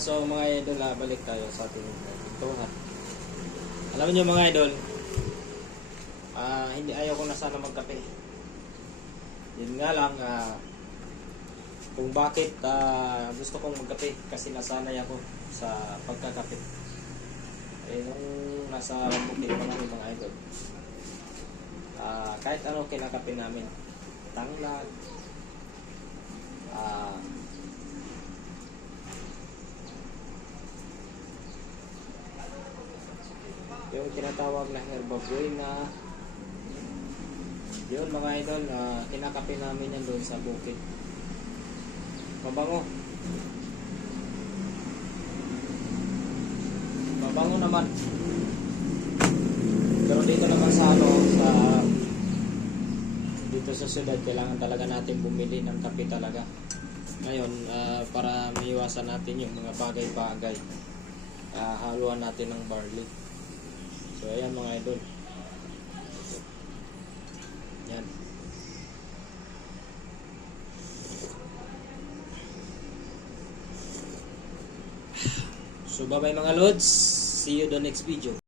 So mga idol, balik tayo sa ating kwentuhan. Alam niyo mga idol, hindi ayaw ko na sana magkape. Yun nga lang, kung bakit gusto kong magkape kasi nasanay ako sa pagkakape. Nung nasa bukid pa kami mga idol, kahit ano kinakape namin, tanglad, yung tinatawag na herba buena, yun mga idol, kinakape namin yan doon sa bukid. Mabango. Mabango naman. Pero dito naman sa dito sa syudad, kailangan talaga natin bumili ng kape talaga. Ngayon, para maiwasan natin yung mga bagay-bagay, haluan natin ng barley. So ayan mga idol. Yan. So bye bye mga lods. See you the next video.